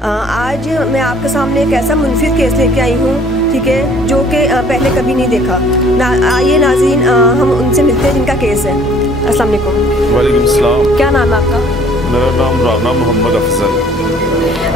आज मैं आपके सामने एक ऐसा मुनफिद केस लेके आई हूँ, ठीक है, जो कि पहले कभी नहीं देखा। आइए नाज़रीन, हम उनसे मिलते हैं जिनका केस है। अस्सलाम वालेकुम। वालेकुम सलाम। क्या नाम है आपका? मेरा नाम राना मोहम्मद अफजल।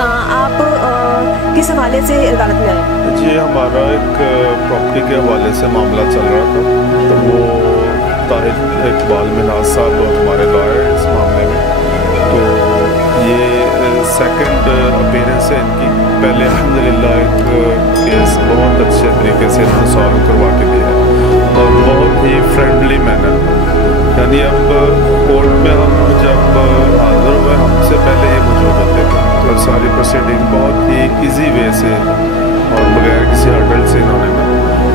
आप किस हवाले से अदालत में आए? जी, हमारा एक प्रॉपर्टी के हवाले से मामला चल रहा था, तो वो ताहिर इकबाल मिनाज साहब हमारे लॉयर इस मामले में, तो ये सेकंड अपीयरेंस है इनकी। पहले अल्हम्दुलिल्लाह एक केस बहुत अच्छे तरीके से इन्होंने सॉल्व करवा के दिया है और बहुत ही फ्रेंडली मैनर, यानी अब कोर्ट में हम जब हाजिर हुए हमसे पहले ये मौजूद होते थे और सारी प्रोसीडिंग बहुत ही इजी वे से और बगैर किसी हर्डल से इन्होंने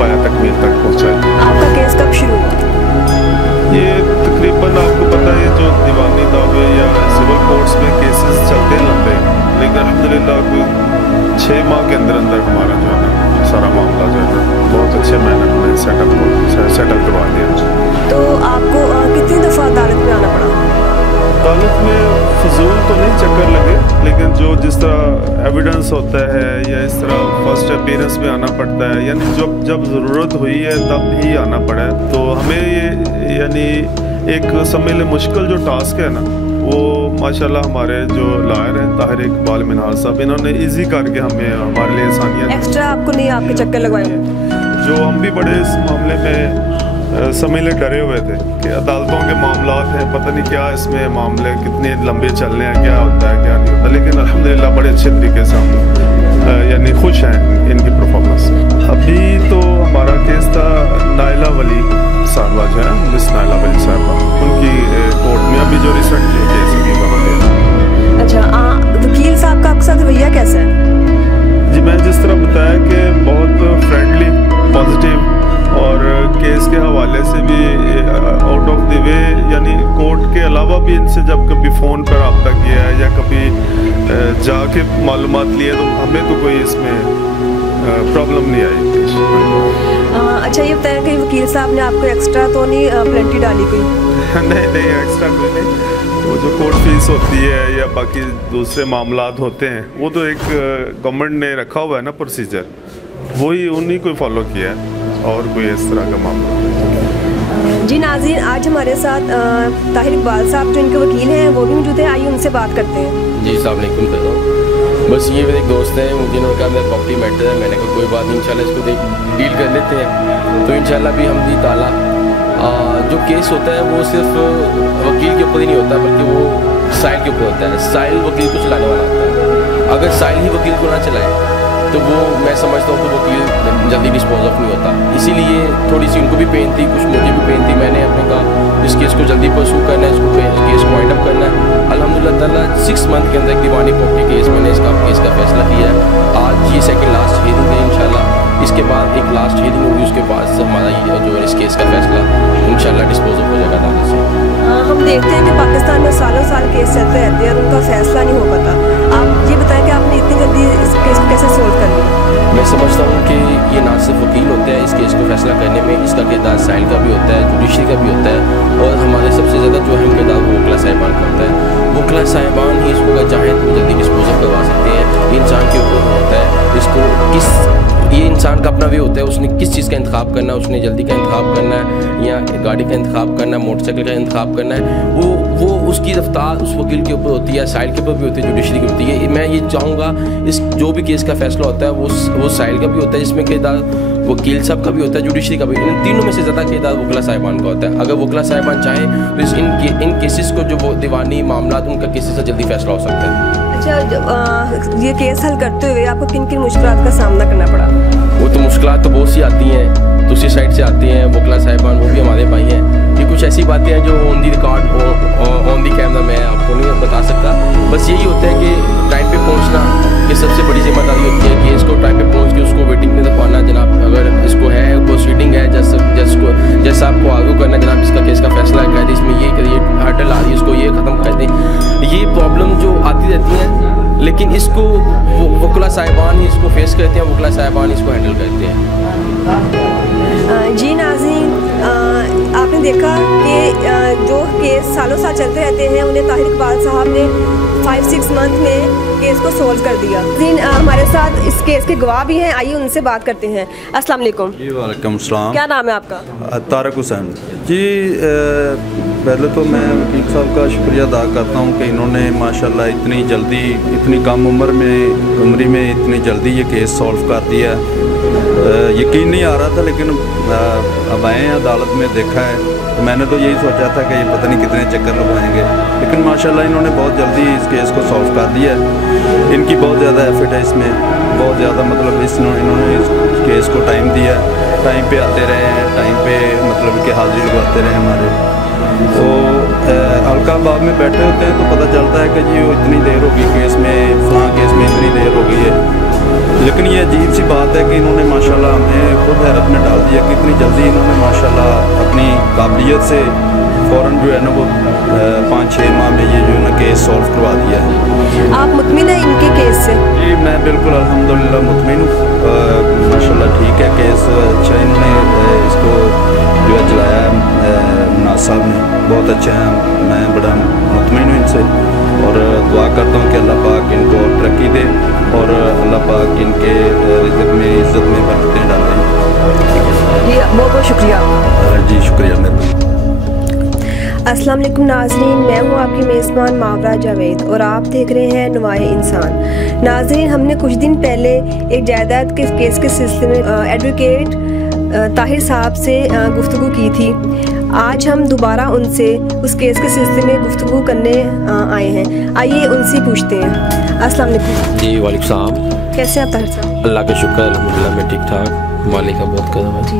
पाया तकमील तक पहुँचाई। आपका केस कब शुरू हुआ? ये तकरीबन आपको पता है जो दीवानी दावे या सिविल कोर्ट्स में केसेस चलते लंबे, लेकिन अल्हम्दुलिल्लाह कोई 6 माह के अंदर अंदर हमारा जो है ना सारा मामला जो है ना बहुत अच्छे मैनर में सेटल करवा दिया। तो आपको कितनी दफ़ा अदालत में आना पड़ा? अदालत में फजूल तो नहीं चक्कर लगे, लेकिन जो जिस तरह एविडेंस होता है या इस तरह फर्स्ट अपीयरेंस में आना पड़ता है, यानी जब ज़रूरत हुई है तब ही आना पड़ा है। तो हमें ये यानी एक समझ ले मुश्किल जो टास्क है ना, वो माशाल्लाह हमारे जो लॉयर हैं ताहिर इकबाल मिनाज साहब, इन्होंने इजी करके हमें हमारे लिए आसानियाँ। एक्स्ट्रा आपको नहीं आपके चक्कर लगवाए? जो हम भी बड़े इस मामले में समझ ले डरे हुए थे कि अदालतों के मामला हैं, पता नहीं क्या इसमें मामले कितने लंबे चलने हैं, क्या होता है क्या नहीं होता, लेकिन अल्हम्दुलिल्लाह बड़े अच्छे तरीके से हम यानी खुश हैं इनकी परफॉर्मेंस। अभी तो हमारा केस था नाइला वली साहबा जो है, मिस नाइला वली साहबा, उनकी कोर्ट में अभी जो रिसेंट जो केस है वहाँ पे। अच्छा, वकील साहब का आपके साथ रवैया कैसा है? जी, मैं जिस तरह बताया कि बहुत फ्रेंडली, पॉजिटिव और केस के हवाले से भी आउट ऑफ द वे, यानी कोर्ट के अलावा भी इनसे जब कभी फ़ोन पर रब्ता किया है या कभी जाके मालूमात लिए, तो हमें तो कोई इसमें प्रॉब्लम नहीं आई। अच्छा, ये बताया कि वकील साहब ने आपको एक्स्ट्रा तो नहीं पेनल्टी डाली कोई? नहीं, एक्स्ट्रा कोई नहीं। वो जो कोर्ट फीस होती है या बाकी दूसरे मामलात होते हैं, वो तो एक गवर्नमेंट ने रखा हुआ है ना प्रोसीजर, वही उन्हीं को फॉलो किया है और कोई इस तरह का मामला। जी नाज़रीन, आज हमारे साथ ताहिर इकबाल साहब जो इनके वकील हैं वो भी मौजूद हैं। आइए उनसे बात करते हैं। जी, अस्सलाम वालेकुम। कर रहा हूँ बस ये मेरे एक दोस्त हैं, जिन्होंने कहा मेरा प्रॉपर्टी मैटर है, मैंने कहा कोई बात नहीं, इंशाल्लाह इसको डील कर लेते हैं। तो इंशाल्लाह भी हम भी ताला जो केस होता है वो सिर्फ वकील के ऊपर ही नहीं होता, बल्कि वो साइल के ऊपर होता है। साइल वकील को चलाने वाला होता है। अगर साइल ही वकील को ना चलाए तो वो मैं समझता हूँ कि वकील जल्दी डिस्पोज ऑफ नहीं होता। इसीलिए थोड़ी सी उनको भी पेन थी, कुछ मुझे भी पेन थी। मैंने अपने कहा इस केस को जल्दी परसू करना है, इसको केस को वाइंड अप करना है। अल्हम्दुलिल्लाह ताला 6 मंथ के अंदर एक दीवानी प्रॉपर्टी केस मैंने इसका केस का फैसला किया है। आज ये सेकंड लास्ट हियरिंग है इंशाल्लाह। इसके बाद एक लास्ट हियरिंग होगी, उसके बाद हमारा ये जो इस केस का फैसला इंशाल्लाह डिस्पोज ऑफ हो जाएगा अदालत से। हम देखते हैं कि पाकिस्तान में सालों साल केस चलते रहते हैं और उनका फैसला नहीं हो पाता। आप ये बताएं कि आपने इतनी जल्दी इस केस को कैसे सोल्व कर लिया? मैं समझता हूँ कि ये ना सिर्फ वकील होते हैं इस केस को फैसला करने में, इसका किरदार साइल का भी होता है, जुडिशरी का भी होता है, और हमारे सबसे ज़्यादा जो अहम किरदार वो वकला साहिबान का होता है। वकला साहिबान ही इसको अगर चाहें तो जल्दी डिस्पोजल करवा सकते हैं। इंसान के ऊपर होता है इसको ये इंसान का अपना वे होता है, उसने किस चीज़ का इंतखाब करना है, उसने जल्दी का इंतखाब करना है या गाड़ी का इंतखाब करना है, मोटरसाइकिल का इंतखाब करना है, वो उसकी रफ्तार उस वकील के ऊपर होती है, साइल के ऊपर भी होती है, जुडिशरी की होती है। मैं ये चाहूँगा इस जो भी केस का फैसला होता है वो साइल का भी होता है, जिसमें किरदार वकील साहब का भी होता है, जुडिशरी का भी। इन तीनों में से ज़्यादा किरदार वकला साहिबान का होता है। अगर वकला साहिबान चाहें तो इन केसेस को जो वो दीवानी मामला उनका केसेस से जल्दी फैसला हो सकता है। अच्छा, ये केस हल करते हुए आपको किन किन मुश्किलात का सामना करना पड़ा? वो तो मुश्किलात तो बहुत सी आती हैं, दूसरी साइड से आती हैं। वकला साहिबान वो भी हमारे भाई हैं। ये कुछ ऐसी बातें हैं जो on the record on the camera मैं आपको नहीं बता सकता। बस यही होता है कि टाइम पे पहुंचना ये सबसे बड़ी जिम्मेदारी होती है कि इसको टाइम पे पहुंच के उसको वेटिंग में रखवाना। जनाब अगर इसको है प्रोसीडिंग है जैसा आपको आगे करना, जनाब इसका केस का फैसला है, इसमें ये करिए, हर्डल आ रही है, इसको ये ख़त्म कर दें। ये प्रॉब्लम जो आती रहती हैं, लेकिन इसको वकला साहिबान ही इसको फेस करते हैं, वकला साहिबान इसको हैंडल करते हैं। जी नाज़रीन, आपने देखा कि जो केस सालों साल चलते रहते हैं उन्हें ताहिर इकबाल साहब ने 5-6 मंथ में केस को सोल्व कर दिया। हमारे साथ इस केस के गवाह भी हैं, आइए उनसे बात करते हैं। अस्सलाम वालेकुम। जी वालेकुम सलाम। क्या नाम है आपका? तारक हुसैन जी। पहले तो मैं वकील साहब का शुक्रिया अदा करता हूँ कि इन्होंने माशाल्लाह इतनी जल्दी, इतनी कम उम्र में इतनी जल्दी ये केस सॉल्व कर दिया। यकीन नहीं आ रहा था, लेकिन अब आए हैं अदालत में, देखा है तो मैंने तो यही सोचा था कि ये पता नहीं कितने चक्कर लगवाएंगे, लेकिन माशाल्लाह इन्होंने बहुत जल्दी इस केस को सॉल्व कर दिया है। इनकी बहुत ज़्यादा एफर्ट है इसमें, बहुत ज़्यादा मतलब इन्होंने इस केस को टाइम दिया, टाइम पे आते रहे हैं, टाइम पे मतलब कि हाजिरी लगवाते रहे हमारे। तो अलकाबाद में बैठे होते हैं तो पता चलता है कि जी वो इतनी देर हो गई केस में, फलां केस में इतनी देर हो गई है, लेकिन ये अजीब सी बात है कि इन्होंने माशाल्लाह हमें खुद हैरत में डाल दिया कि इतनी जल्दी इन्होंने माशाल्लाह अपनी काबिलियत से फ़ौरन जो है ना वो 5-6 माह में ये जो है ना केस सॉल्व करवा दिया है। आप मुतमिन हैं इनके केस से? जी मैं बिल्कुल अल्हम्दुलिल्लाह मुतमिन हूँ, माशाल्लाह ठीक है केस अच्छा इन्होंने इसको जो है चलाया है नाज साहब ने, बहुत अच्छा है। मैं बड़ा मुतमिन हूँ इनसे और दुआ करता हूँ कि अल्लाह पाक इनको तरक्की दे और अल्लाह पाक इनके रिज़्क़ में, इज़्ज़त में बरकतें डालें। जी बहुत बहुत शुक्रिया। जी शुक्रिया मेहरबानी। अस्सलाम वालेकुम नाज़रीन, मैं हूँ आपकी मेज़बान मावरा जावेद और आप देख रहे हैं नुमाए इंसान। नाज़रीन, हमने कुछ दिन पहले एक जायदाद के केस के सिलसिले में एडवोकेट ताहिर साहब से गुफ्तगू की थी। आज हम दोबारा उनसे उस केस के सिलसिले में गुफ्तगू करने आए हैं। आइए उनसे पूछते हैं। अस्सलाम वालेकुम। जी वालेकुम सलाम। कैसे हैं आप ताहिर साहब? अल्लाह का शुक्र, अल्हम्दुलिल्लाह मैं ठीक ठाक, मालिक का बहुत करम है। जी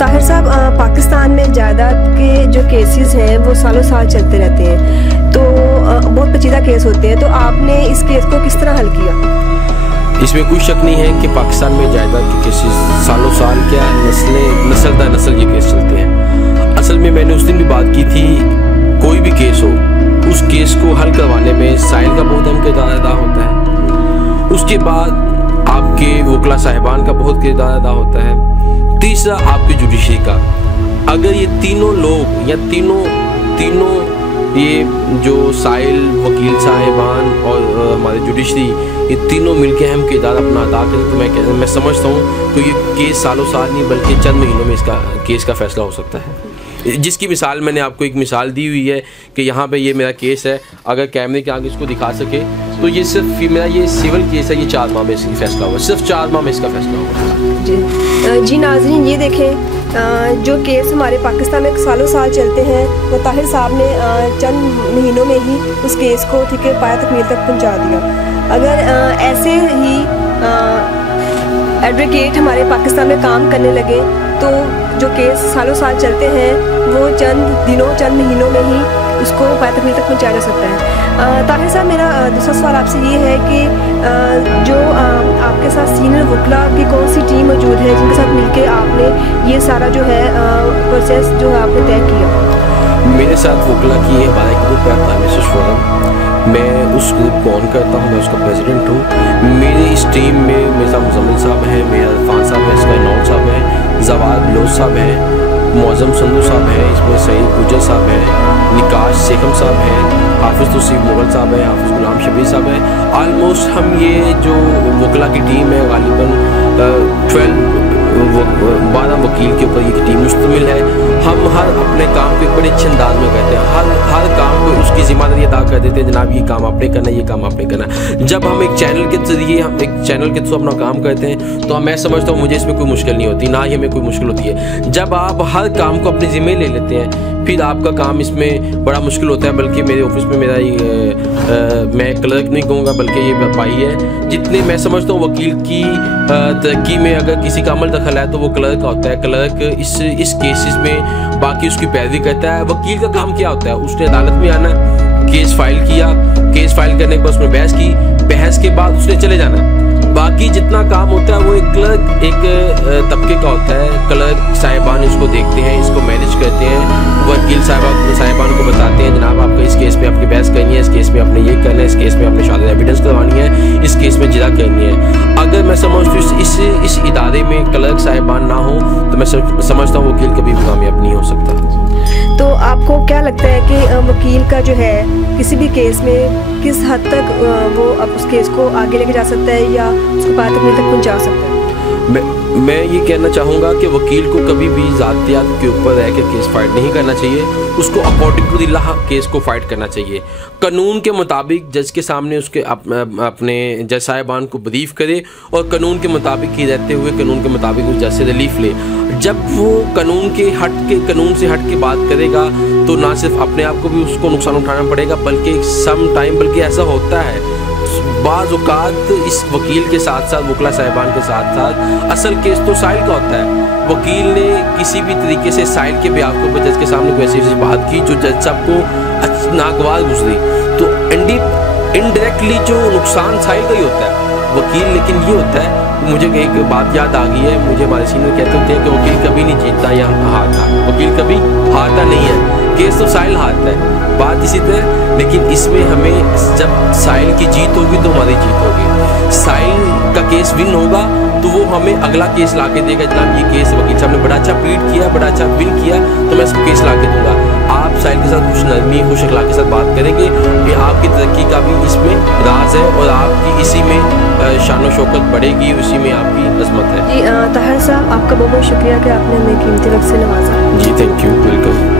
ताहिर साहब, पाकिस्तान में जायदाद के जो केसेस हैं वो सालों साल चलते रहते हैं, तो बहुत पेचीदा केस होते हैं, तो आपने इस केस को किस तरह हल किया? इसमें कोई शक नहीं है कि पाकिस्तान में जायदाद के केसेस सालों साल क्या नस्ल दर नस्ल ये केस चलते हैं। असल में मैंने उस दिन भी बात की थी, कोई भी केस हो उस केस को हल करवाने में साहिल का बहुत अहम किरदार अदा होता है, उसके बाद आपके वकला साहिबान का बहुत किरदार अदा होता है, तीसरा आपकी जुडिशरी का। अगर ये तीनों लोग या तीनों ये जो साहिल, वकील साहिबान और हमारे जुडिशरी, ये तीनों मिलकर अहम किरदार अपना अदा करें तो मैं समझता हूँ तो ये केस सालों साल नहीं बल्कि चंद महीनों में इसका केस का फैसला हो सकता है। जिसकी मिसाल मैंने आपको एक मिसाल दी हुई है कि यहाँ पे ये मेरा केस है, अगर कैमरे के आगे इसको दिखा सके तो ये सिर्फ मेरा ये सिविल केस है, ये 4 माह में इसकी फैसला हुआ, सिर्फ 4 माह में इसका फैसला हुआ। जी नाज़रीन, ये देखें जो केस हमारे पाकिस्तान में सालों साल चलते हैं वो ताहिर साहब ने चंद महीनों में ही उस केस को ठीक है पाया तकमील तक पहुँचा दिया। अगर ऐसे ही एडवोकेट हमारे पाकिस्तान में काम करने लगे तो जो केस सालों साल चलते हैं वो चंद दिनों, चंद महीनों में ही उसको पाया तकमील तक पहुँचाया जा सकता है। ताहिर साहब, मेरा दूसरा सवाल आपसे ये है कि जो आपके साथ सीनियर वकला की कौन सी टीम मौजूद है जिनके साथ मिलकर आपने ये सारा जो है प्रोसेस जो है आपने तय किया? मेरे साथ वकला की हमारा एक ग्रुप है तामिस फोरम, मैं उस ग्रुप को ऑन करता हूँ, मैं उसका प्रेसिडेंट हूँ। मेरी इस टीम में मेरे साथ मुजम्मिल साहब हैं, मेरा इरफान साहब है, इसका नौर साहब है, जवाद बलोच साहब हैं, मौज़म संधू साहब हैं, इसमें सईद गुजर साहब हैं, निकाश शेखम साहब हैं, हाफिज़ तौसीफ मुगल साहब हैं, हाफिज़ गुलाम शबीर साहब हैं। आलमोस्ट हम ये जो वकला की टीम है गालिबन 12 वकील के ऊपर ये टीम मुश्तमिल है। हम हर अपने काम को एक बड़े अच्छे अंदाज में करते हैं, हर काम को उसकी जिम्मेदारी अदा कर देते हैं, जनाब ये काम आपने करना, ये काम आपने करना। जब हम एक चैनल के जरिए एक चैनल के थ्रू अपना काम करते हैं तो मैं समझता हूँ मुझे इसमें कोई मुश्किल नहीं होती, ना ही हमें कोई मुश्किल होती है। जब आप हर काम को अपने ज़िम्मे ले लेते हैं फिर आपका काम इसमें बड़ा मुश्किल होता है। बल्कि मेरे ऑफिस में मेरा मैं क्लर्क नहीं कहूँगा बल्कि ये भाई है, जितने मैं समझता हूँ वकील की तरक्की में अगर किसी का अमल दखल है तो वो क्लर्क का होता है। क्लर्क इस केसेस में बाकी उसकी पैरवी करता है। वकील का काम क्या होता है, उसने अदालत में आना, केस फाइल किया, केस फाइल करने के बाद उसमें बहस की, बहस के बाद उसने चले जाना। बाकी जितना काम होता है वो एक क्लर्क एक तबके का होता है। क्लर्क साहिबान इसको देखते हैं, इसको मैनेज करते हैं, वकील साहिबान को बताते हैं जनाब आपका इस केस में आपकी बहस करनी है, इस केस में आपने ये करना है, इस केस में आपने शायद एविडेंस करवानी है, इस केस में जिरा करनी है। अगर मैं समझता हूँ इस इदारे में क्लर्क साहिबान ना हो तो मैं समझता हूँ वकील कभी भी कामयाब नहीं हो सकता। तो आपको क्या लगता है कि वकील का जो है किसी भी केस में किस हद तक वो अब उस केस को आगे लेके जा सकता है या उसको पार तक पहुँचा सकता है? मैं ये कहना चाहूँगा कि वकील को कभी भी ज़ातियात के ऊपर रह के केस फाइट नहीं करना चाहिए, उसको according to the law case को फाइट करना चाहिए। कानून के मुताबिक जज के सामने उसके अपने जज साहिबान को ब्रीफ करे और कानून के मुताबिक ही रहते हुए कानून के मुताबिक उस जज से रिलीफ ले। जब वो कानून से हट के बात करेगा तो ना सिर्फ अपने आप को भी उसको नुकसान उठाना पड़ेगा बल्कि सम टाइम बल्कि ऐसा होता है बाज़ औक़ात इस वकील के साथ साथ वकला साहिबान के साथ साथ असल केस तो साइल का होता है। वकील ने किसी भी तरीके से साइल के बिहाफ के ऊपर जज के सामने कोई ऐसी बात की जो जज साहब को नागवार गुजरी तो इनडायरेक्टली जो नुकसान साइल का ही होता है वकील। लेकिन ये होता है मुझे एक बात याद आ गई है, मुझे हमारे सीनियर कहते होते हैं कि वकील कभी नहीं जीतता या हारता, वकील कभी हारता नहीं है, केस तो साइल हारता है। बात इसी तरह लेकिन इसमें हमें जब साइल की जीत होगी तो हमारी जीत होगी। साइल का केस विन होगा तो वो हमें अगला केस ला के देगा, जनाब ये केस वकील साहब ने बड़ा अच्छा प्लीड किया, बड़ा अच्छा विन किया तो मैं इसको केस ला के दूंगा। आप साइल के साथ खुश नरमी खुश अखलाक के साथ बात करेंगे कि आपकी तरक्की का भी इसमें राज है और आपकी इसी में शान शौकत बढ़ेगी, उसी में आपकी अजमत है। जी ताहिर साहब आपका बहुत बहुत शुक्रिया कि आपने हमें कीमती वक्त से नवाजा। जी थैंक यू, वेलकम।